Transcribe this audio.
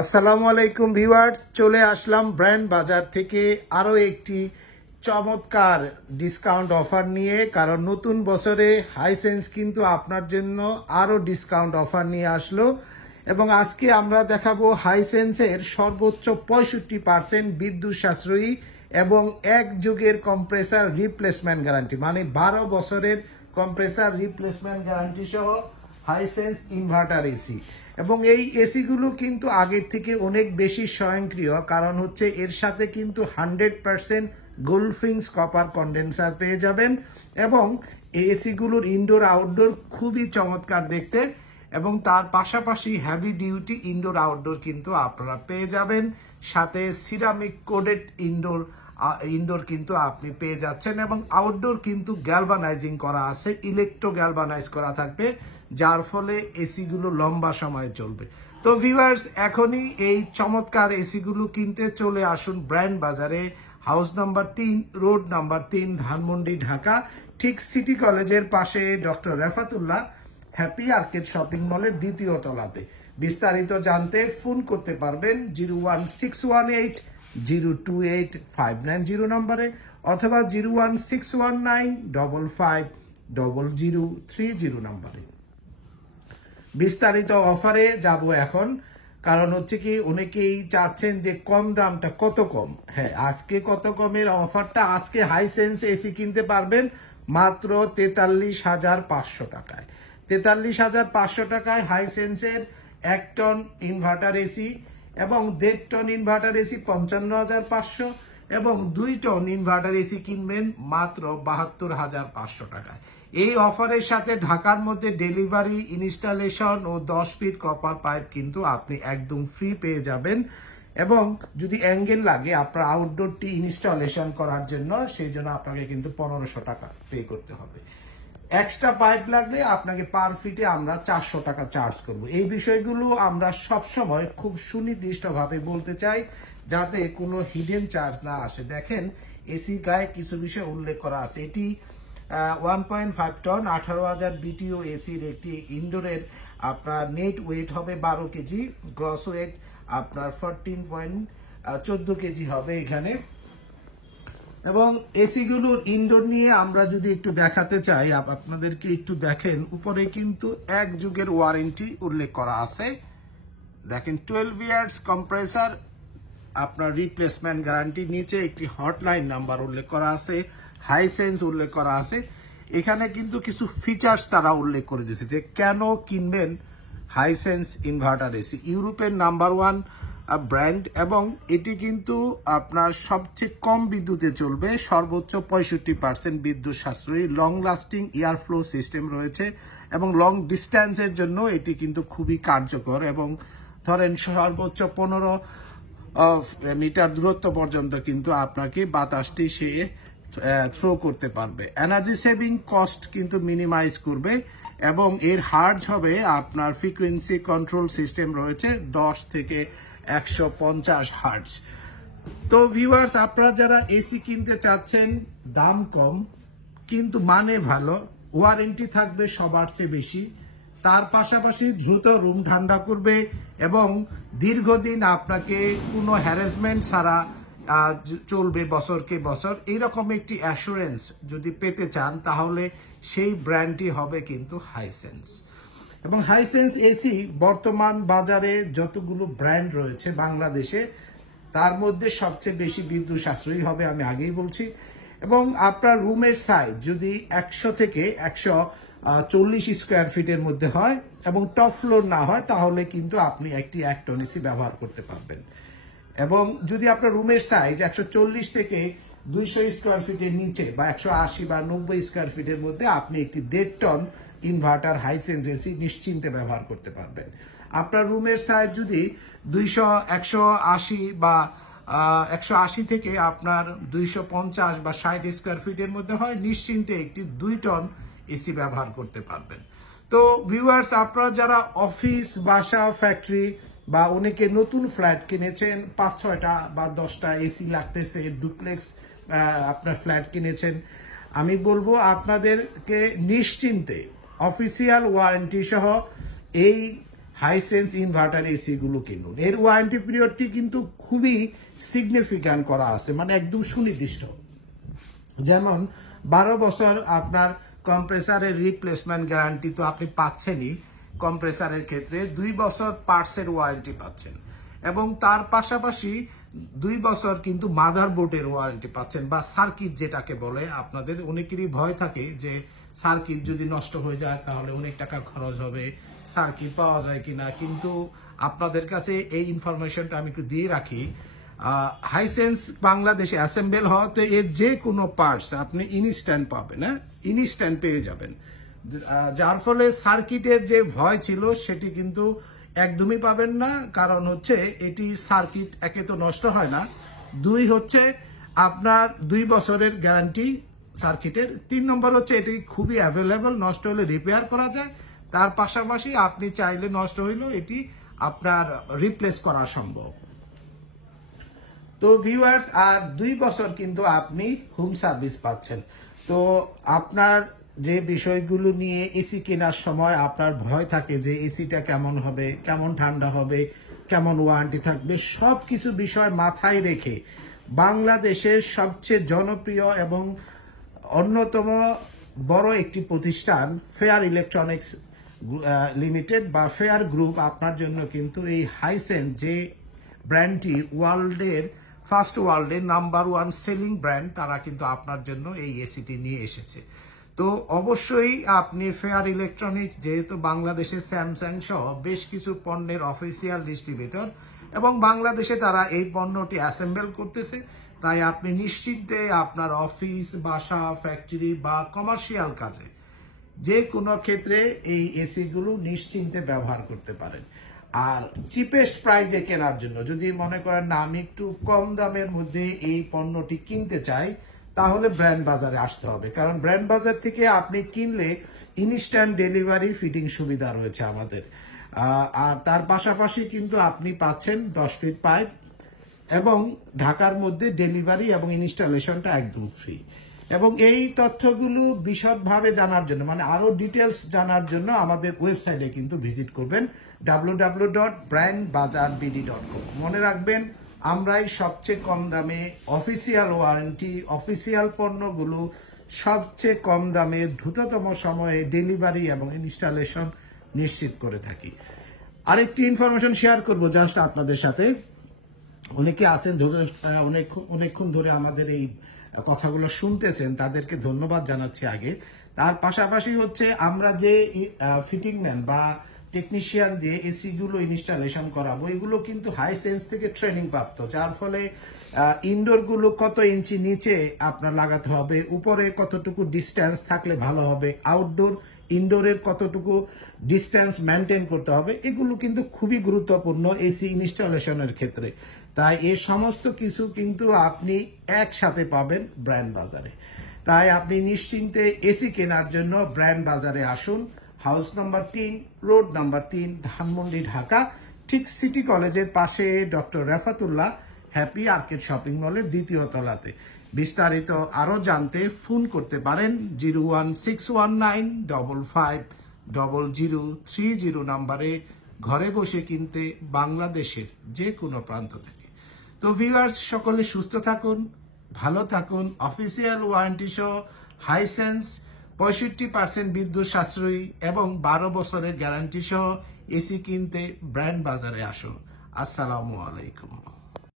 আসসালামু আলাইকুম ভিউয়ার্স, চলে আসলাম ব্র্যান্ড বাজার থেকে আরও একটি চমৎকার ডিসকাউন্ট অফার নিয়ে। কারণ নতুন বছরে হাইসেন্স কিন্তু আপনার জন্য আরও ডিসকাউন্ট অফার নিয়ে আসলো এবং আজকে আমরা দেখাবো হাইসেন্সের সর্বোচ্চ 65% বিদ্যুৎ সাশ্রয়ী এবং এক যুগের কম্প্রেসার রিপ্লেসমেন্ট গ্যারান্টি, মানে 12 বছরের কম্প্রেসার রিপ্লেসমেন্ট গ্যারান্টি সহ হাইসেন্স ইনভার্টার এসি। এবং এই এসিগুলো কিন্তু আগের থেকে অনেক বেশি স্বয়ংক্রিয়, কারণ হচ্ছে এর সাথে কিন্তু 100% গোল্ডফিংস কপার কন্ডেন্সার পেয়ে যাবেন এবং এই এসিগুলোর ইনডোর আউটডোর খুবই চমৎকার দেখতে এবং তার পাশাপাশি হেভি ডিউটি ইনডোর আউটডোর কিন্তু আপনারা পেয়ে যাবেন। সাথে সিরামিক কোডেড ইনডোর কিন্তু আপনি পেয়ে যাচ্ছেন এবং আউটডোর কিন্তু গ্যালভানাইজিং করা আছে, ইলেকট্রো গ্যালভানাইজ করা থাকবে, যার ফলে এসিগুলো লম্বা সময় চলবে। তো ভিউয়ার্স, এখনই এই চমৎকার এসিগুলো কিনতে চলে আসুন ব্র্যান্ড বাজারে, house number 3, road number 3, Dhanmondi, Dhaka, ঠিক সিটি কলেজের পাশে doctor Refatullah happy arcade shopping মলের দ্বিতীয় তলাতে। বিস্তারিত জানতে ফোন করতে পারবেন 01618 028 590 নম্বরে অথবা 01619550030 নম্বরে। বিস্তারিত অফারে যাব এখন, কারণ হচ্ছে কি অনেকেই চাচ্ছেন যে কম দামটা কত কম। হ্যাঁ, আজকে কত কমের অফারটা, আজকে হাইসেন্স এসি কিনতে পারবেন মাত্র 43,500 টাকায়। 43,500 টাকায় হাইসেন্সের 1 টন ইনভার্টার এসি এবং 1.5 টন ইনভার্টার এসি 55,500 এবং 2 টন ইনভার্টার এসি কিনবেন মাত্র 72,500 টাকায়। এই অফারের সাথে ঢাকার মধ্যে ডেলিভারি, ইনস্টলেশন ও 10 ফিট কপার পাইপ কিন্তু আপনি একদম ফ্রি পেয়ে যাবেন এবং যদি অ্যাঙ্গেল লাগে আপনার আউটডোরটি ইনস্টলেশন করার জন্য, সেই জন্য আপনাকে কিন্তু 1500 টাকা পে করতে হবে। এক্সট্রা পাইপ লাগলে আপনাকে পার ফিটে আমরা 400 টাকা চার্জ করব। এই বিষয়গুলো আমরা সবসময় খুব সুনির্দিষ্টভাবে বলতে চাই, যাতে কোনো হিডেন চার্জ না আসে। দেখেন, এসি গায়ে কিছু বিষয় উল্লেখ করা আছে। এটি 1.5 টন 18,000 বিটিও এসির একটি ইনডোরের আপনার নেট ওয়েট হবে 12 কেজি, গ্রস ওয়েট আপনার 14 কেজি হবে এখানে। এবং এসিগুলোর ইনডোর নিয়ে আমরা যদি একটু দেখাতে চাই আপনাদেরকে, একটু দেখেন, উপরে কিন্তু এক যুগের ওয়ারেন্টি উল্লেখ করা আছে। দেখেন, 12 ইয়ার্স কম্প্রেসার আপনার রিপ্লেসমেন্ট গ্যারান্টি, নিচে একটি হটলাইন নাম্বার উল্লেখ করা আছে, হাইসেন্স উল্লেখ করা আছে। এখানে কিন্তু কিছু ফিচার্স তারা উল্লেখ করে দিয়েছে যে কেন কিনবেন হাইসেন্স ইনভার্টার এসি। ইউরোপের নাম্বার 1 ব্র্যান্ড এবং এটি কিন্তু আপনার সবচেয়ে কম বিদ্যুতে চলবে, সর্বোচ্চ 65% বিদ্যুৎ সাশ্রয়ী, long lasting air flow system রয়েছে এবং লং ডিস্টেন্সের জন্য এটি কিন্তু খুবই কার্যকর এবং ধরেন সর্বোচ্চ 15 মিটার দূরত্ব পর্যন্ত কিন্তু আপনাকে বাতাসটি সে থ্রো করতে পারবে। এনার্জি সেভিং কস্ট কিন্তু মিনিমাইজ করবে এবং এর হার্জ হবে আপনার ফ্রিকোয়েন্সি কন্ট্রোল সিস্টেম রয়েছে 10 থেকে 150 হার্জ। তো ভিউয়ার্স, আপনারা যারা এসি কিনতে চাচ্ছেন, দাম কম কিন্তু মানে ভালো, ওয়ারেন্টি থাকবে সবার চেয়ে বেশি, তার পাশাপাশি দ্রুত রুম ঠান্ডা করবে এবং দীর্ঘদিন আপনাকে কোনো হ্যারাসমেন্ট ছাড়া চলবে বছরকে বছর, এইরকম একটি অ্যাসুরেন্স যদি পেতে চান তাহলে সেই ব্র্যান্ডটি হবে কিন্তু হাইসেন্স। এবং হাইসেন্স এসি বর্তমান বাজারে যতগুলো ব্র্যান্ড রয়েছে বাংলাদেশে, তার মধ্যে সবচেয়ে বেশি বিদ্যুৎ সাশ্রয়ী হবে, আমি আগেই বলছি। এবং আপনার রুমের সাইজ যদি 100 থেকে 140 স্কোয়ার ফিটের মধ্যে হয় এবং টপ ফ্লোর না হয়, তাহলে কিন্তু আপনি একটি 1 টন এসি ব্যবহার করতে পারবেন। এবং যদি আপনার রুমের সাইজ 140 থেকে 200 স্কোয়ার ফিটের নিচে বা 180 বা 90 স্কোয়ার ফিটের মধ্যে, আপনি একটি 1.5 টন ইনভার্টার হাইসেন্স এসি নিশ্চিন্তে ব্যবহার করতে পারবেন। আপনার রুমের সাইজ যদি 180 বা 180 থেকে আপনার 250 বা 60 স্কোয়ার ফিটের মধ্যে হয়, নিশ্চিন্তে একটি 2 টন এসি ব্যবহার করতে পারবেন। তো ভিউয়ার্স, আপনারা যারা অফিস, বাসা, ফ্যাক্টরি বা অনেকে নতুন ফ্ল্যাট কিনেছেন, 5-6টা বা 10টা এসি লাগতেছে, ডুপ্লেক্স আপনার ফ্ল্যাট কিনেছেন, আমি বলবো আপনাদেরকে নিশ্চিন্তে অফিসিয়াল ওয়ারেন্টি সহ এই হাইসেন্স ইনভার্টার এসি গুলো কিনুন। এর ওয়ারেন্টি পিরিয়ডটি কিন্তু খুবই সিগনিফিক্যান্ট করা আছে, মানে একদম সুনির্দিষ্ট। যেমন 12 বছর আপনার কম্প্রেসারের রিপ্লেসমেন্ট গ্যারান্টি তো আপনি পাচ্ছেনই, কম্প্রেসারের ক্ষেত্রে 2 বছর পার্টসের ওয়ারেন্টি পাচ্ছেন, এবং তার পাশাপাশি 2 বছর কিন্তু মাদারবোর্ডের ওয়ারেন্টি পাচ্ছেন, বা সার্কিট যেটাকে বলে। আপনাদের অনেকেরই ভয় থাকে যে সার্কিট যদি নষ্ট হয়ে যায় তাহলে অনেক টাকা খরচ হবে, সার্কিট পাওয়া যায় কিনা, কিন্তু আপনাদের কাছে এই ইনফরমেশনটা আমি একটু দিয়ে রাখি। হাইসেন্স বাংলাদেশে অ্যাসেম্বল হওয়াতে এর যে কোনো পার্টস আপনি ইনস্ট্যান্ট পাবেন, হ্যাঁ, ইনস্ট্যান্ট পেয়ে যাবেন। যার ফলে সার্কিটের যে ভয় ছিল সেটি কিন্তু একদমই পাবেন না। কারণ হচ্ছে এটি সার্কিট একে তো নষ্ট হয় না, 2 হচ্ছে আপনার 2 বছরের গ্যারান্টি সার্কিটের, 3 নম্বর হচ্ছে এটি খুবই অ্যাভেলেবল, নষ্ট হলে রিপেয়ার করা যায়। তার পাশাপাশি আপনি চাইলে নষ্ট হইলেও এটি আপনার রিপ্লেস করা সম্ভব। তো ভিউয়ার্স, আর 2 বছর কিন্তু আপনি হোম সার্ভিস পাচ্ছেন। তো আপনার যে বিষয়গুলো নিয়ে এসি কেনার সময় আপনার ভয় থাকে যে এসিটা কেমন হবে, কেমন ঠান্ডা হবে, কেমন ওয়ারেন্টি থাকবে, সব কিছু বিষয় মাথায় রেখে বাংলাদেশের সবচেয়ে জনপ্রিয় এবং অন্যতম বড় একটি প্রতিষ্ঠান ফেয়ার ইলেকট্রনিক্স লিমিটেড বা ফেয়ার গ্রুপ আপনার জন্য কিন্তু এই হাইসেন্স যে ব্র্যান্ডটি ফার্স্ট ওয়ার্ল্ডের নাম্বার 1 সেলিং ব্র্যান্ড, তারা কিন্তু আপনার জন্য এই এসিটি নিয়ে এসেছে। তো অবশ্যই আপনি ফেয়ার ইলেকট্রনিক্স, যেহেতু বাংলাদেশে স্যামসাং সহ বেশ কিছু পণ্যের অফিসিয়াল ডিস্ট্রিবিউটর এবং বাংলাদেশে তারা এই পণ্যটি অ্যাসেম্বল করতেছে, তাই আপনি নিশ্চিন্তে আপনার অফিস, বাসা, ফ্যাক্টরি বা কমার্শিয়াল কাজে যে কোনো ক্ষেত্রে এই এসিগুলো নিশ্চিন্তে ব্যবহার করতে পারেন। আর চিপেস্ট প্রাইজে কেনার জন্য যদি মনে করেন না আমি একটু কম দামের মধ্যে এই পণ্যটি কিনতে চাই, তাহলে ব্র্যান্ড বাজারে আসতে হবে। কারণ ব্র্যান্ড বাজার থেকে আপনি কিনলে ইনস্ট্যান্ট ডেলিভারি ফিটিং সুবিধা রয়েছে আমাদের। আর তার পাশাপাশি কিন্তু আপনি পাচ্ছেন 10 ফিট পাইপ, এবং ঢাকার মধ্যে ডেলিভারি এবং ইনস্টলেশনটা একদম ফ্রি। এবং এই তথ্যগুলো বিশদভাবে জানার জন্য, মানে আরো ডিটেলস জানার জন্য আমাদের ওয়েবসাইটে কিন্তু ভিজিট করবেন www.brandbazaarbd.com। মনে রাখবেন, আমরাই সবচেয়ে কম দামে অফিসিয়াল ওয়ারেন্টি, অফিসিয়াল পণ্যগুলো সবচেয়ে কম দামে দ্রুততম সময়ে ডেলিভারি এবং ইনস্টলেশন নিশ্চিত করে থাকি। আরেকটি ইনফরমেশন শেয়ার করব জাস্ট আপনাদের সাথে। অনেকে আছেন অনেকক্ষণ ধরে আমাদের এই কথাগুলো শুনতেছেন, তাদেরকে ধন্যবাদ জানাচ্ছি আগে। তার পাশাপাশি হচ্ছে আমরা যে ফিটিং ম্যান বা টেকনিশিয়ান দিয়ে এসি গুলো ইনস্টলেশন করাবো, এগুলো কিন্তু হাইসেন্স থেকে ট্রেনিং প্রাপ্ত, যার ফলে ইনডোর গুলো কত ইঞ্চি নিচে আপনার লাগাতে হবে, উপরে কতটুকু ডিস্টেন্স থাকলে ভালো হবে, আউটডোর ইনডোরের কতটুকু ডিস্টেন্স মেনটেন করতে হবে, এগুলো কিন্তু খুবই গুরুত্বপূর্ণ এসি ইনস্টলেশনের ক্ষেত্রে। তাই এই সমস্ত কিছু কিন্তু আপনি একসাথে পাবেন ব্র্যান্ড বাজারে। তাই আপনি নিশ্চিন্তে এসি কেনার জন্য ব্র্যান্ড বাজারে আসুন। House number 3, road number 3, Dhanmondi, Dhaka, ঠিক সিটি কলেজের পাশে doctor Refatullah happy arcade shopping মলের 2য় তলাতে। বিস্তারিত আরো জানতে ফোন করতে পারেন 01619550030 নাম্বারে, ঘরে বসে কিনতে বাংলাদেশের যে কোনো প্রান্ত থেকে। তো ভিউয়ার্স, সকলে সুস্থ থাকুন, ভালো থাকুন। অফিসিয়াল ওয়ারেন্টি সহ হাইসেন্স 65% বিদ্যুৎ সাশ্রয়ী এবং 12 বছরের গ্যারান্টি সহ এসি কিনতে ব্র্যান্ড বাজারে আসুন। আসসালামু আলাইকুম।